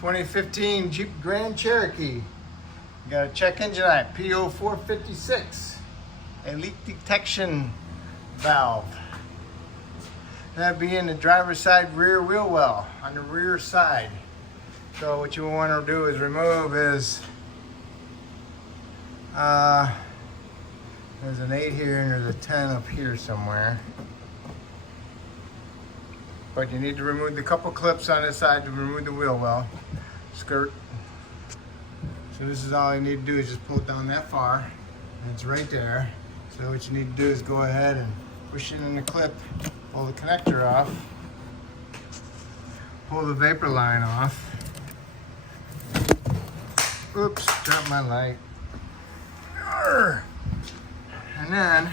2015 Jeep Grand Cherokee. You got a check engine light, P0456. A leak detection valve. That'd be in the driver's side rear wheel well, on the rear side. So what you want to do is remove is, there's an 8 here and there's a 10 up here somewhere. But you need to remove the couple clips on this side to remove the wheel well skirt. So this is all you need to do is just pull it down that far, and it's right there. So what you need to do is go ahead and push it in the clip, pull the connector off, pull the vapor line off. Oops, dropped my light. And then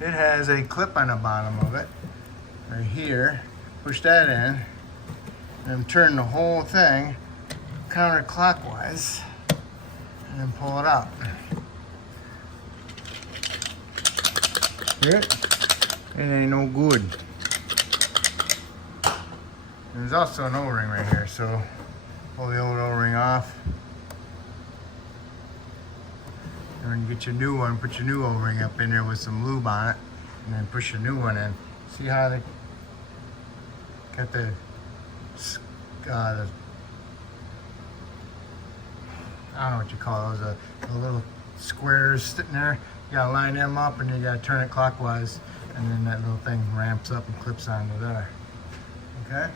it has a clip on the bottom of it, right here. Push that in, and turn the whole thing counterclockwise, and then pull it out. It ain't no good. There's also an O-ring right here, so pull the old O-ring off. And then get your new one, put your new O-ring up in there with some lube on it, and then push your new one in. See how they got the I don't know what you call those, the little squares sitting there. You gotta line them up and you gotta turn it clockwise, and then that little thing ramps up and clips onto there. Okay?